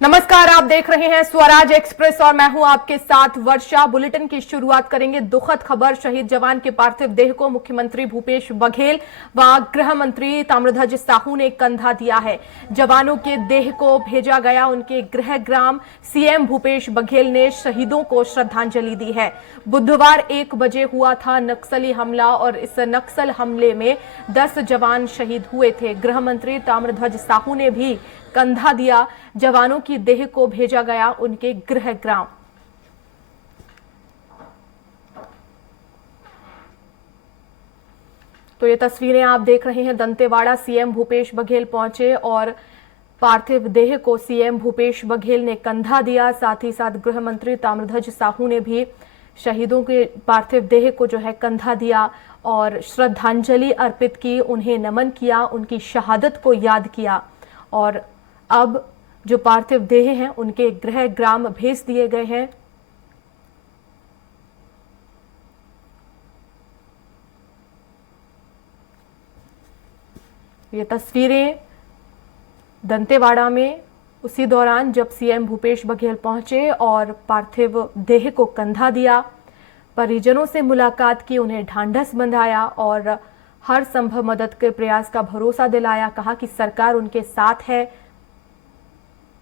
नमस्कार, आप देख रहे हैं स्वराज एक्सप्रेस और मैं हूं आपके साथ वर्षा। बुलेटिन की शुरुआत करेंगे दुखद खबर। शहीद जवान के पार्थिव देह को मुख्यमंत्री भूपेश बघेल व गृह मंत्री ताम्रध्वज साहू ने कंधा दिया है। जवानों के देह को भेजा गया उनके गृह ग्राम। सीएम भूपेश बघेल ने शहीदों को श्रद्धांजलि दी है। बुधवार 1 बजे हुआ था नक्सली हमला और इस नक्सल हमले में 10 जवान शहीद हुए थे। गृह मंत्री ताम्रध्वज साहू ने भी कंधा दिया। जवानों की देह को भेजा गया उनके गृह ग्राम। तो ये तस्वीरें आप देख रहे हैं दंतेवाड़ा। सीएम भूपेश बघेल पहुंचे और पार्थिव देह को सीएम भूपेश बघेल ने कंधा दिया। साथ ही साथ गृह मंत्री ताम्रध्वज साहू ने भी शहीदों के पार्थिव देह को जो है कंधा दिया और श्रद्धांजलि अर्पित की, उन्हें नमन किया, उनकी शहादत को याद किया। और अब जो पार्थिव देह हैं उनके गृह ग्राम भेज दिए गए हैं। ये तस्वीरें दंतेवाड़ा में उसी दौरान जब सीएम भूपेश बघेल पहुंचे और पार्थिव देह को कंधा दिया, परिजनों से मुलाकात की, उन्हें ढांढस बंधाया और हर संभव मदद के प्रयास का भरोसा दिलाया। कहा कि सरकार उनके साथ है।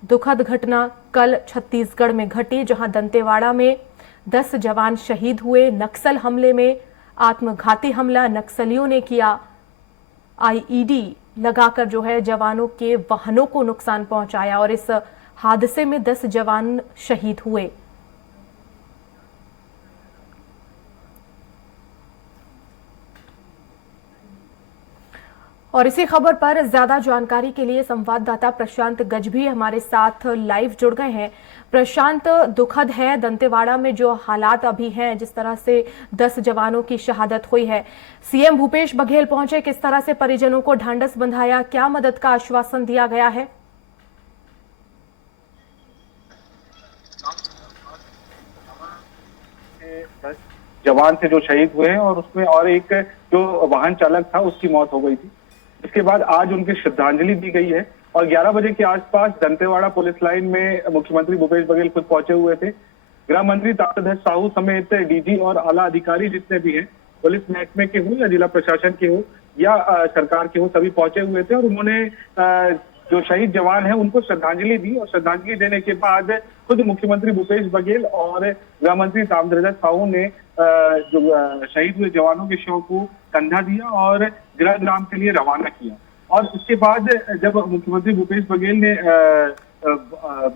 दुखद घटना कल छत्तीसगढ़ में घटी, जहां दंतेवाड़ा में 10 जवान शहीद हुए। नक्सल हमले में आत्मघाती हमला नक्सलियों ने किया। आईईडी लगाकर जो है जवानों के वाहनों को नुकसान पहुंचाया और इस हादसे में 10 जवान शहीद हुए। और इसी खबर पर ज्यादा जानकारी के लिए संवाददाता प्रशांत गज भी हमारे साथ लाइव जुड़ गए हैं। प्रशांत, दुखद है दंतेवाड़ा में जो हालात अभी हैं, जिस तरह से 10 जवानों की शहादत हुई है। सीएम भूपेश बघेल पहुंचे, किस तरह से परिजनों को ढांढस बंधाया, क्या मदद का आश्वासन दिया गया है? जवान से जो शहीद हुए हैं और उसमें और एक जो वाहन चालक था उसकी मौत हो गई थी। इसके बाद आज उनकी श्रद्धांजलि दी गई है और 11 बजे के आसपास दंतेवाड़ा पुलिस लाइन में मुख्यमंत्री भूपेश बघेल खुद पहुंचे हुए थे। गृह मंत्री ताम्रध्वज साहू समेत डीजी और आला अधिकारी जितने भी हैं, पुलिस महकमे के हो या जिला प्रशासन के हो या सरकार के हो, सभी पहुंचे हुए थे और उन्होंने जो शहीद जवान है उनको श्रद्धांजलि दी। और श्रद्धांजलि देने के बाद खुद मुख्यमंत्री भूपेश बघेल और गृह मंत्री ताम्रध्वज साहू ने जो शहीद हुए जवानों के शव को कंधा दिया और गृह ग्राम के लिए रवाना किया। और उसके बाद जब मुख्यमंत्री भूपेश बघेल ने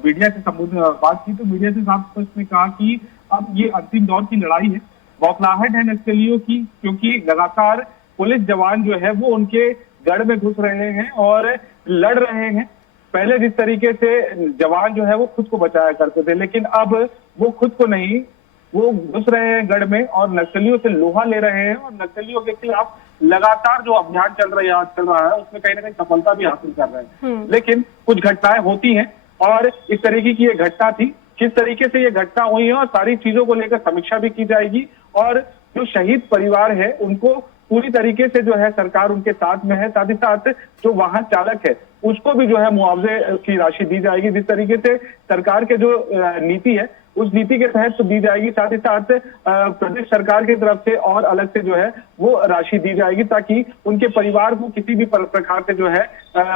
मीडिया से बात की तो मीडिया से साफ स्पष्ट ने कहा कि अब ये अंतिम दौर की लड़ाई है। बौखलाहट है नक्सलियों की, क्योंकि लगातार पुलिस जवान जो है वो उनके गढ़ में घुस रहे हैं और लड़ रहे हैं। पहले जिस तरीके से जवान जो है वो खुद को बचाया करते थे, लेकिन अब वो खुद को नहीं, वो घुस रहे हैं गढ़ में और नक्सलियों से लोहा ले रहे हैं और नक्सलियों के खिलाफ लगातार जो अभियान चल रहा है उसमें कहीं ना कहीं सफलता भी हासिल कर रहे हैं। लेकिन कुछ घटनाएं होती हैं और इस तरीके की ये घटना थी। किस तरीके से ये घटना हुई है और सारी चीजों को लेकर समीक्षा भी की जाएगी और जो शहीद परिवार है उनको पूरी तरीके से जो है सरकार उनके साथ में है। साथ ही साथ जो वाहन चालक है उसको भी जो है मुआवजे की राशि दी जाएगी। जिस तरीके से सरकार के जो नीति है उस नीति के तहत तो दी जाएगी। साथ ही साथ प्रदेश सरकार की तरफ से और अलग से जो है वो राशि दी जाएगी ताकि उनके परिवार को किसी भी प्रकार से जो है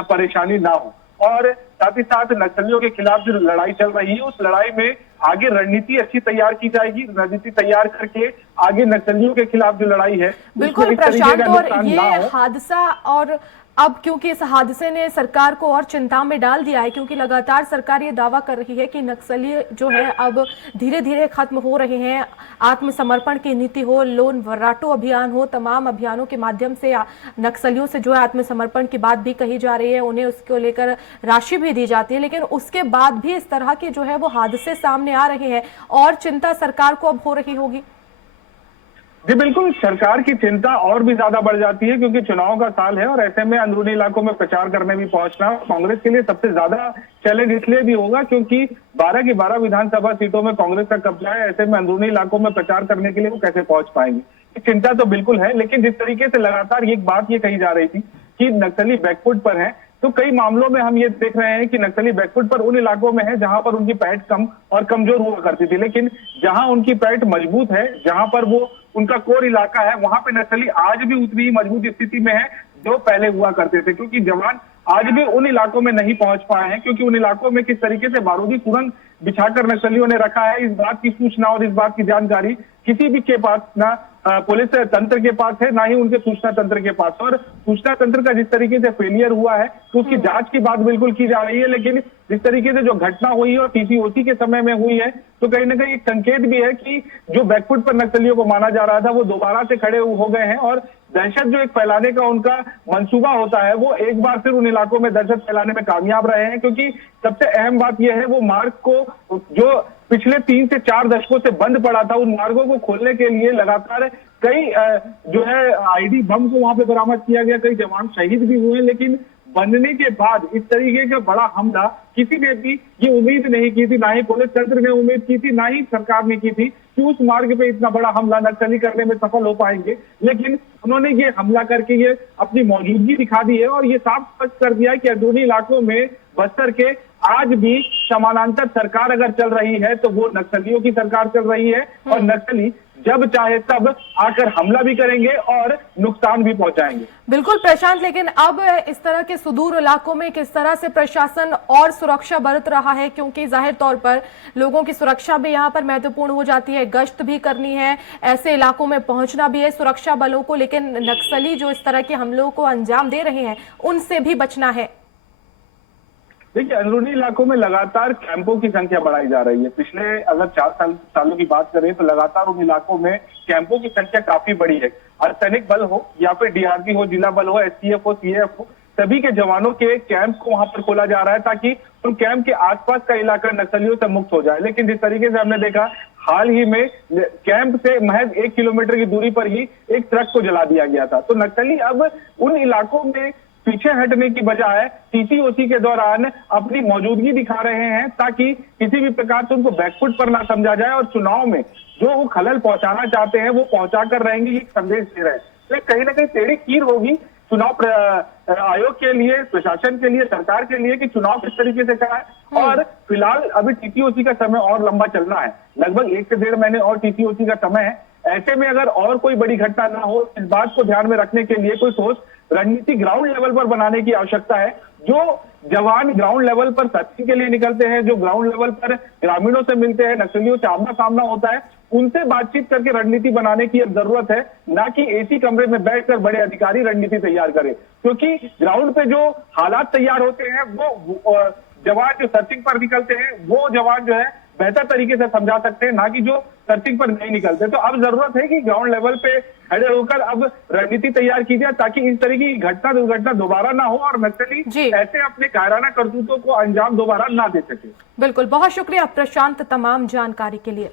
परेशानी ना हो। और साथ ही साथ नक्सलियों के खिलाफ जो लड़ाई चल रही है उस लड़ाई में आगे रणनीति अच्छी तैयार की जाएगी। रणनीति तैयार करके आगे नक्सलियों के खिलाफ जो लड़ाई है बिल्कुल प्रशांत। और ये हादसा और अब क्योंकि इस हादसे ने सरकार को और चिंता में डाल दिया है, क्योंकि लगातार सरकार ये दावा कर रही है कि नक्सली जो है अब धीरे धीरे खत्म हो रहे हैं। आत्मसमर्पण की नीति हो, लोन वर्राटू अभियान हो, तमाम अभियानों के माध्यम से नक्सलियों से जो है आत्मसमर्पण की बात भी कही जा रही है, उन्हें उसको लेकर राशि भी दी जाती है। लेकिन उसके बाद भी इस तरह के जो है वो हादसे सामने आ रहे हैं और चिंता सरकार को अब हो रही होगी। जी बिल्कुल, सरकार की चिंता और भी ज्यादा बढ़ जाती है क्योंकि चुनाव का साल है और ऐसे में अंदरूनी इलाकों में प्रचार करने भी पहुंचना कांग्रेस के लिए सबसे ज्यादा चैलेंज इसलिए भी होगा क्योंकि 12 की 12 विधानसभा सीटों में कांग्रेस का कब्जा है। ऐसे में अंदरूनी इलाकों में प्रचार करने के लिए वो कैसे पहुंच पाएंगे। चिंता तो बिल्कुल है, लेकिन जिस तरीके से लगातार एक बात ये कही जा रही थी कि नक्सली बैकफुट पर है, तो कई मामलों में हम ये देख रहे हैं कि नक्सली बैकफुट पर उन इलाकों में है जहां पर उनकी पैठ कम और कमजोर हुआ करती थी, लेकिन जहां उनकी पैठ मजबूत है, जहां पर वो उनका कोर इलाका है, वहां पे नक्सली आज भी उतनी ही मजबूत स्थिति में है जो पहले हुआ करते थे, क्योंकि जवान आज भी उन इलाकों में नहीं पहुंच पाए हैं, क्योंकि उन इलाकों में किस तरीके से बारूदी सुरंग बिछाकर नक्सलियों ने रखा है, इस बात की सूचना और इस बात की जानकारी किसी भी के पास ना पुलिस तंत्र के पास है, ना ही उनके सूचना तंत्र के पास। और सूचना तंत्र का जिस तरीके से फेलियर हुआ है तो उसकी जांच की बात बिल्कुल की जा रही है, लेकिन जिस तरीके से जो घटना हुई है और टीसीओसी के समय में हुई है तो कहीं ना कहीं एक संकेत भी है कि जो बैकफुट पर नक्सलियों को माना जा रहा था वो दोबारा से खड़े हो गए हैं और दहशत जो एक फैलाने का उनका मंसूबा होता है वो एक बार फिर उन इलाकों में दहशत फैलाने में कामयाब रहे हैं। क्योंकि सबसे अहम बात यह है वो मार्ग को जो पिछले 3 से 4 दशकों से बंद पड़ा था, उन मार्गों को खोलने के लिए लगातार कई जो है आईडी बम को वहां पे बरामद किया गया, कई जवान शहीद भी हुए, लेकिन बनने के बाद इस तरीके का बड़ा हमला किसी ने भी ये उम्मीद नहीं की थी, ना ही पुलिस तंत्र ने उम्मीद की थी, ना ही सरकार ने की थी कि उस मार्ग पे इतना बड़ा हमला नक्सली करने में सफल हो पाएंगे। लेकिन उन्होंने ये हमला करके ये अपनी मौजूदगी दिखा दी है और ये साफ स्पष्ट कर दिया है कि अंदरूनी इलाकों में बस्तर के आज भी समानांतर सरकार अगर चल रही है तो वो नक्सलियों की सरकार चल रही है और नक्सली जब चाहे तब आकर हमला भी करेंगे और नुकसान भी पहुंचाएंगे। बिल्कुल प्रशांत, लेकिन अब इस तरह के सुदूर इलाकों में किस तरह से प्रशासन और सुरक्षा बरत रहा है, क्योंकि जाहिर तौर पर लोगों की सुरक्षा भी यहाँ पर महत्वपूर्ण हो जाती है, गश्त भी करनी है, ऐसे इलाकों में पहुंचना भी है सुरक्षा बलों को, लेकिन नक्सली जो इस तरह के हमलों को अंजाम दे रहे हैं उनसे भी बचना है। देखिए, अंदरूनी इलाकों में लगातार कैंपों की संख्या बढ़ाई जा रही है। पिछले अगर 4 सालों की बात करें तो लगातार उन इलाकों में कैंपों की संख्या काफी बड़ी है। अर्धसैनिक बल हो या फिर डीआरजी हो, जिला बल हो, एसटीएफ हो, सीएएफ हो, सभी के जवानों के कैंप को वहां पर खोला जा रहा है ताकि उन कैंप के आसपास का इलाका नक्सलियों से मुक्त हो जाए। लेकिन जिस तरीके से हमने देखा हाल ही में कैंप से महज 1 किलोमीटर की दूरी पर ही एक ट्रक को जला दिया गया था। तो नक्सली अब उन इलाकों में पीछे हटने की बजाय टीसीओसी के दौरान अपनी मौजूदगी दिखा रहे हैं ताकि किसी भी प्रकार से उनको बैकफुट पर ना समझा जाए और चुनाव में जो वो खलल पहुंचाना चाहते हैं वो पहुंचा कर रहेंगे, ये संदेश दे रहे हैं। तो कहीं ना कहीं टेढ़ी कीर होगी चुनाव आयोग के लिए, प्रशासन के लिए, सरकार के लिए कि चुनाव किस तरीके से कराए। और फिलहाल अभी टीसीओसी का समय और लंबा चलना है, लगभग 1 से 1.5 महीने और टीसीओसी का समय है। ऐसे में अगर और कोई बड़ी घटना ना हो, इस बात को ध्यान में रखने के लिए कोई ठोस रणनीति ग्राउंड लेवल पर बनाने की आवश्यकता है। जो जवान ग्राउंड लेवल पर सर्चिंग के लिए निकलते हैं, जो ग्राउंड लेवल पर ग्रामीणों से मिलते हैं, नक्सलियों से आमना सामना होता है, उनसे बातचीत करके रणनीति बनाने की जरूरत है, ना कि एसी कमरे में बैठकर बड़े अधिकारी रणनीति तैयार करें। क्योंकि ग्राउंड पे जो हालात तैयार होते हैं वो जवान जो सर्चिंग पर निकलते हैं वो जवान जो है बेहतर तरीके से समझा सकते हैं, ना कि जो सर्चिंग पर नहीं निकलते। तो अब जरूरत है कि ग्राउंड लेवल पे खड़े होकर अब रणनीति तैयार की जाए ताकि इस तरह की घटना दुर्घटना दोबारा ना हो और नक्सली ऐसे अपने कायराना करतूतों को अंजाम दोबारा ना दे सके। बिल्कुल, बहुत शुक्रिया प्रशांत तमाम जानकारी के लिए।